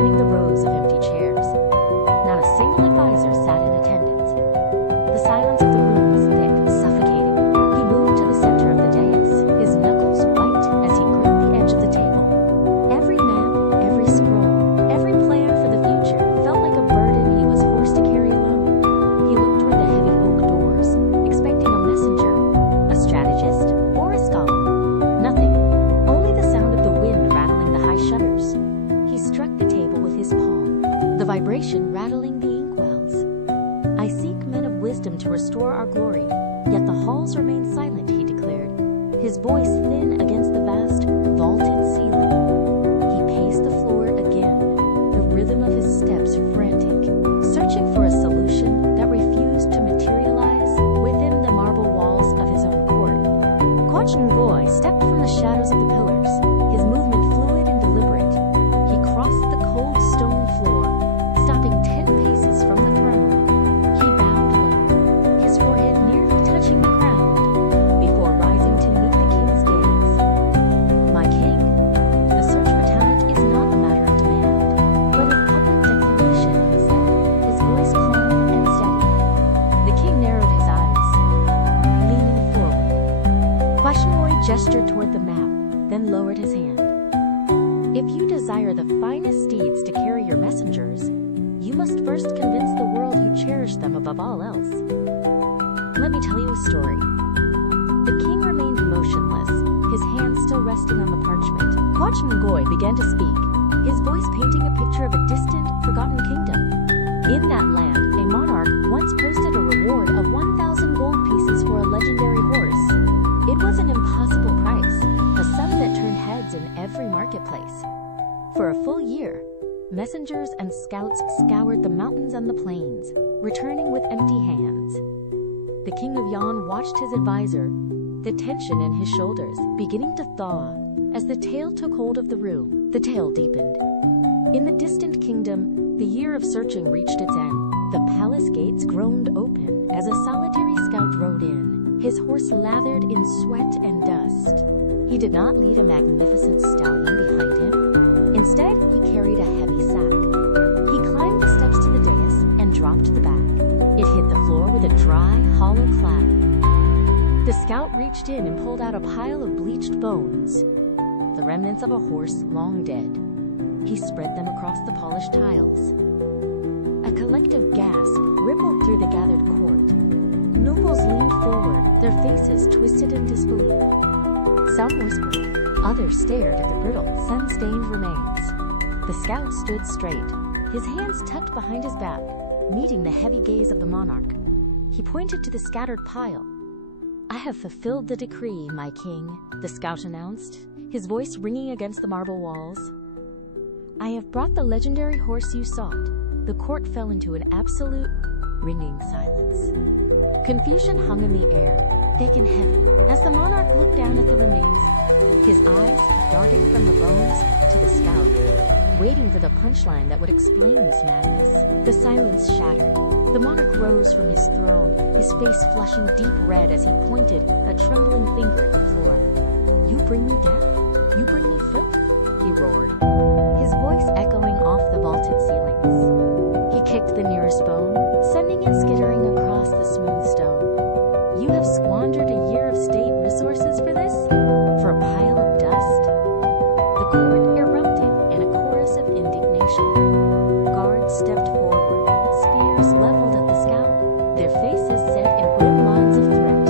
scanning the rows of empty chairs. Not a single advisor sat in attendance. The silence of the room was thick, suffocating. He moved to the center of the dais, his knuckles white as he gripped the edge of the table. Every map, every scroll, every plan for the future felt like a burden he was forced to carry alone. He looked toward the heavy oak doors, expecting a messenger, a strategist, or a scholar. Nothing. Only the sound of the wind rattling the high shutters. He struck the table with his palm, the vibration rattling the inkwells. I seek men of wisdom to restore our glory, yet the halls remain silent, he declared, his voice thin against the vast, vaulted ceiling. He paced the floor again, the rhythm of his steps frantic, searching for a solution that refused to materialize within the marble walls of his own court. Ngoy stepped from the shadows of the pillars, his movement fluid and deliberate. He crossed the cold stone floor, stopping 10 paces from the throne. He bowed low, his forehead nearly touching the ground, before rising to meet the king's gaze. My king, the search for talent is not a matter of demand, but of public declaration, he said, his voice calm and steady. The king narrowed his eyes, leaning forward. Ngoy gestured toward the map, then lowered his hand. If you desire the finest steeds to carry your messengers, you must first convince the world you cherish them above all else. Let me tell you a story. The king remained motionless, his hands still resting on the parchment. Ngoy began to speak, his voice painting a picture of a distant, forgotten kingdom. In that land, a monarch once posted a reward of 1,000 gold pieces for a legendary horse. It was an impossible price, a sum that turned heads in every marketplace. For a full year, messengers and scouts scoured the mountains and the plains, returning with empty hands. The king of Yan watched his advisor, the tension in his shoulders beginning to thaw. As the tale took hold of the room, the tale deepened. In the distant kingdom, the year of searching reached its end. The palace gates groaned open as a solitary scout rode in, his horse lathered in sweat and dust. He did not lead a magnificent stallion behind him. Instead, he carried a heavy sack. He climbed the steps to the dais and dropped the bag. It hit the floor with a dry, hollow clatter. The scout reached in and pulled out a pile of bleached bones, the remnants of a horse long dead. He spread them across the polished tiles. A collective gasp rippled through the gathered court. Nobles leaned forward, their faces twisted in disbelief. Some whispered, others stared at the brittle, sun-stained remains. The scout stood straight, his hands tucked behind his back, meeting the heavy gaze of the monarch. He pointed to the scattered pile. I have fulfilled the decree, my king, the scout announced, his voice ringing against the marble walls. I have brought the legendary horse you sought. The court fell into an absolute, ringing silence. Confusion hung in the air, thick and heavy, as the monarch looked down at the remains, his eyes darting from the bones to the scout, waiting for the punchline that would explain this madness. The silence shattered. The monarch rose from his throne, his face flushing deep red as he pointed a trembling finger at the floor. You bring me death? You bring me filth? He roared, his voice echoing off the vaulted ceilings. He kicked the nearest bone, sending it skittering across the smooth stone. You have squandered a year of state resources for this? For a pile of dust? The court erupted in a chorus of indignation. Guards stepped forward, spears leveled at the scout, their faces set in grim lines of threat.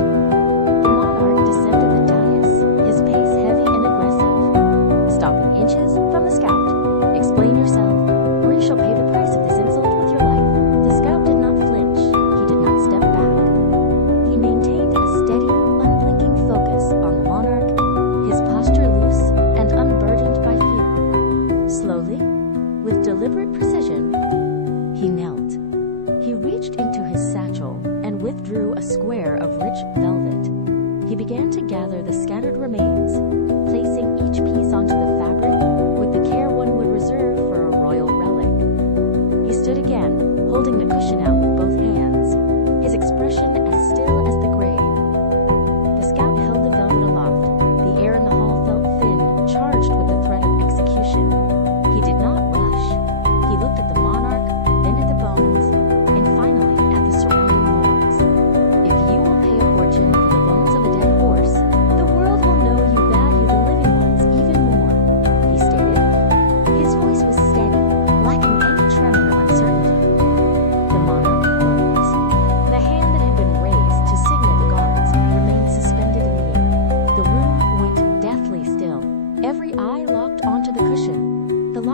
The monarch descended the dais, his pace heavy and aggressive, stopping inches from the scout. Explain yourself, or you shall pay the price of this insult with your life. The scout did not flinch. He did not step back. He maintained a steady, unblinking focus on the monarch, his posture loose and unburdened by fear. Slowly, with deliberate precision, he knelt. He reached into his satchel and withdrew a square of rich velvet. He began to gather the scattered remains, placing each piece onto the fabric with the care one would reserve for a royal relic. He stood again, holding the cushion out with both hands, his expression as still as the grave. The scout held the velvet aloft. The air in the hall felt thin, charged with the threat of execution. He did not rush.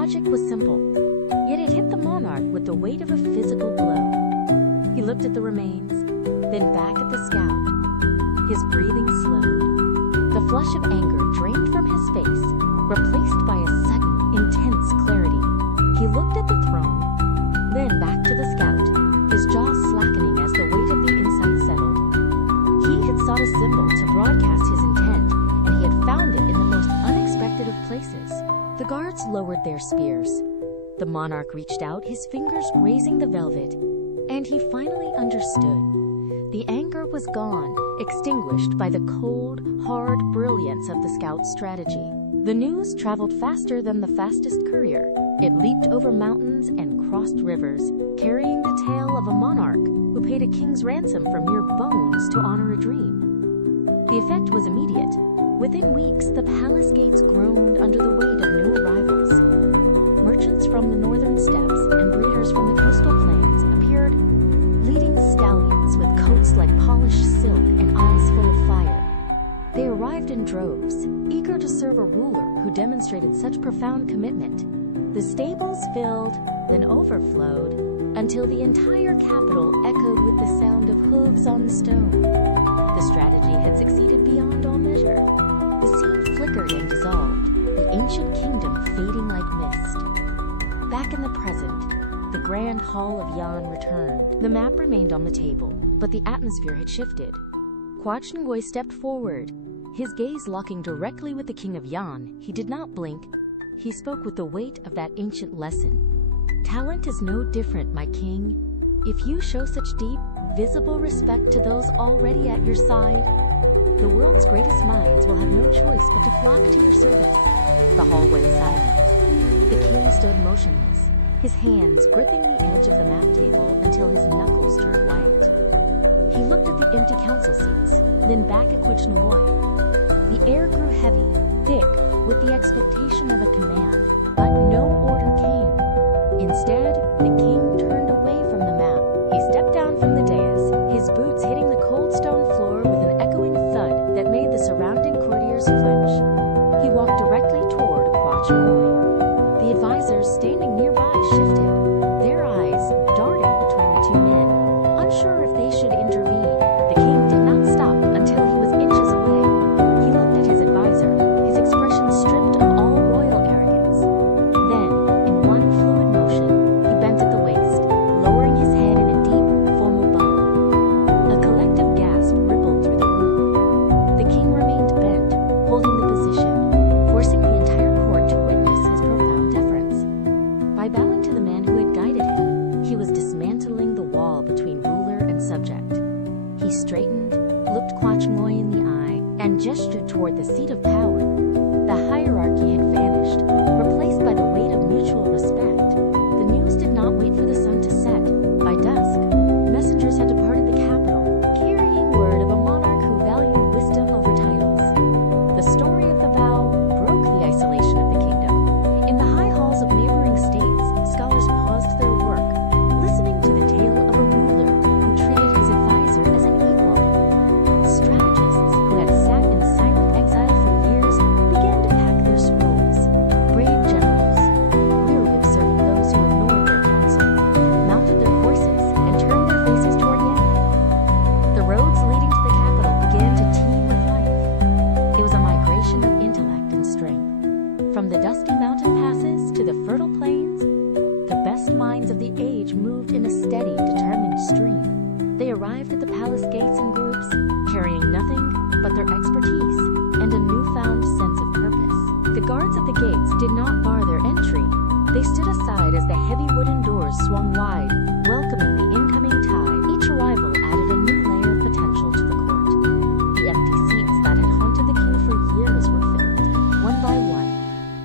logic was simple, yet it hit the monarch with the weight of a physical blow. He looked at the remains, then back at the scout. His breathing slowed. The flush of anger drained from his face, replaced by a sudden, intense clarity. He looked at the throne, then back to the scout, his jaw slackening as the weight of the insight settled. He had sought a symbol to broadcast his intent, and he had found it in the most unexpected of places. The guards lowered their spears. The monarch reached out, his fingers grazing the velvet, and he finally understood. The anger was gone, extinguished by the cold, hard brilliance of the scout's strategy. The news traveled faster than the fastest courier. It leaped over mountains and crossed rivers, carrying the tale of a monarch who paid a king's ransom for mere bones to honor a dream. The effect was immediate. Within weeks, the palace gates groaned under the weight of new arrivals. Merchants from the northern steppes and breeders from the coastal plains appeared, leading stallions with coats like polished silk and eyes full of fire. They arrived in droves, eager to serve a ruler who demonstrated such profound commitment. The stables filled, then overflowed, until the entire capital echoed with the sound of hooves on stone. The strategy had succeeded beyond all measure. The scene flickered and dissolved, the ancient kingdom fading like mist. Back in the present, the grand hall of Yan returned. The map remained on the table, but the atmosphere had shifted. Kwach Ngoy stepped forward, his gaze locking directly with the king of Yan. He did not blink. He spoke with the weight of that ancient lesson. Talent is no different, my king. If you show such deep, visible respect to those already at your side, the world's greatest minds will have no choice but to flock to your service. The hall went silent. The king stood motionless, his hands gripping the edge of the map table until his knuckles turned white. He looked at the empty council seats, then back at Kwach Ngoy. The air grew heavy, thick, with the expectation of a command, but no order came. Instead, the king turned away from the map. He stepped down from the dais, his boots hitting the cold stone floor with an echoing thud that made the surrounding courtiers flinch. He walked directly toward Kwach Ngoy. The advisors standing nearby shifted, their eyes darting between the two men, unsure if they should intervene. The king did not stop until he was inches away. He looked at his advisor, his expression stripped of all royal arrogance. Then, in one fluid motion, he bent at the waist, lowering his head in a deep, formal bow. A collective gasp rippled through the room. The king remained bent, holding the position, forcing the entire court to witness his profound deference. By bowing to the man who had guided him, he was dismantling the wall between ruler and subject. He straightened, looked Kwach Ngoy in the eye, and gestured toward the seat of power. The hierarchy had vanished, replaced by the weight of mutual respect. The news did not wait for the sun to set. By dusk, messengers had departed the capital, carrying word of a monarch who valued wisdom over titles. The story of the vow broke the isolation of the kingdom. In the high halls of neighboring states, scholars paused their work, listening to the tale of a ruler who treated his advisor as an equal. Strategists who had sat in silent exile for years began to pack their scrolls. Brave generals, weary of serving those who ignored their counsel, mounted their horses and turned their faces toward Yan. The roads leading to the capital began to teem with life. It was a migration of intellect and strength. From the dusty mountain passes to the fertile plains, the best minds of the age moved in a steady, determined stream. They arrived at the palace gates in groups, carrying nothing but their expertise and a newfound sense of purpose. The guards at the gates did not bar their entry. They stood aside as the heavy wooden doors swung wide, welcoming the incoming tide. Each arrival added a new layer of potential to the court. The empty seats that had haunted the king for years were filled, one,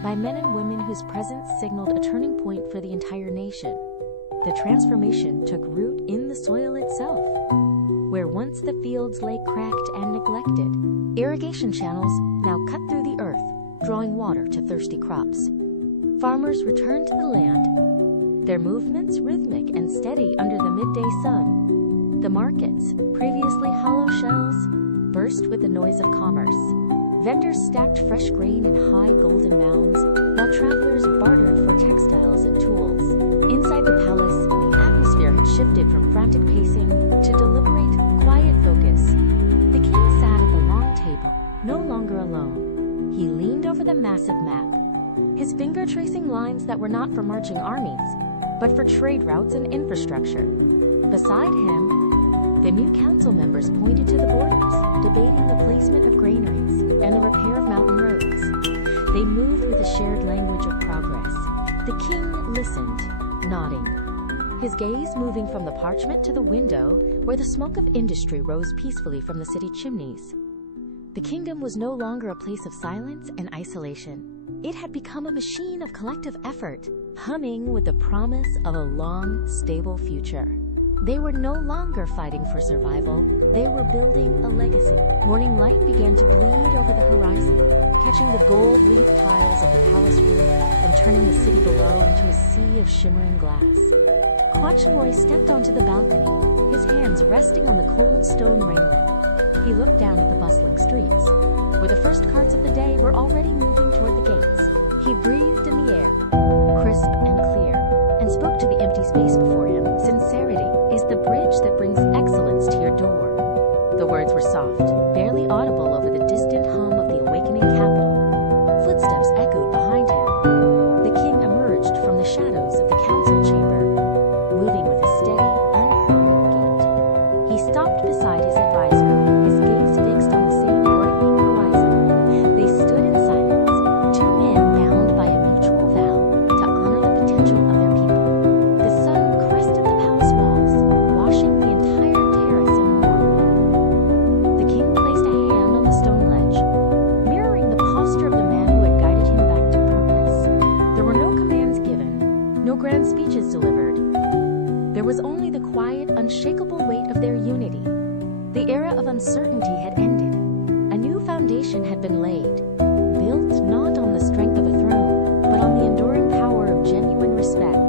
by men and women whose presence signaled a turning point for the entire nation. The transformation took root in the soil itself. Where once the fields lay cracked and neglected, irrigation channels now cut through the earth, drawing water to thirsty crops. Farmers returned to the land, their movements rhythmic and steady under the midday sun. The markets, previously hollow shells, burst with the noise of commerce. Vendors stacked fresh grain in high golden mounds, while travelers bartered for textiles massive map, his finger tracing lines that were not for marching armies, but for trade routes and infrastructure. Beside him, the new council members pointed to the borders, debating the placement of granaries and the repair of mountain roads. They moved with a shared language of progress. The king listened, nodding, his gaze moving from the parchment to the window where the smoke of industry rose peacefully from the city chimneys. The kingdom was no longer a place of silence and isolation. It had become a machine of collective effort, humming with the promise of a long, stable future. They were no longer fighting for survival. They were building a legacy. Morning light began to bleed over the horizon, catching the gold-leaf tiles of the palace roof and turning the city below into a sea of shimmering glass. Quachenroy stepped onto the balcony, his hands resting on the cold stone railing. He looked down at the bustling streets, where the first carts of the day were already moving toward the gates. He breathed in the air, crisp and clear, and spoke to the empty space before him. Sincerity is the bridge that brings excellence to your door. The words were soft, barely audible over the distant hum of the awakening capital. Footsteps echoed behind him. The king emerged from the shadows of the council chamber, moving with a steady, unhurried gait. He stopped beside his advisor, his gaze fixed on the same brightening horizon. They stood in silence, two men bound by a mutual vow to honor the potential of their people. The sun crested the palace walls, washing the entire terrace in warmth. The king placed a hand on the stone ledge, mirroring the posture of the man who had guided him back to purpose. There were no commands given, no grand speeches delivered. There was only the quiet, unshakable weight of their unity. The era of uncertainty had ended. A new foundation had been laid, built not on the strength of a throne, but on the enduring power of genuine respect.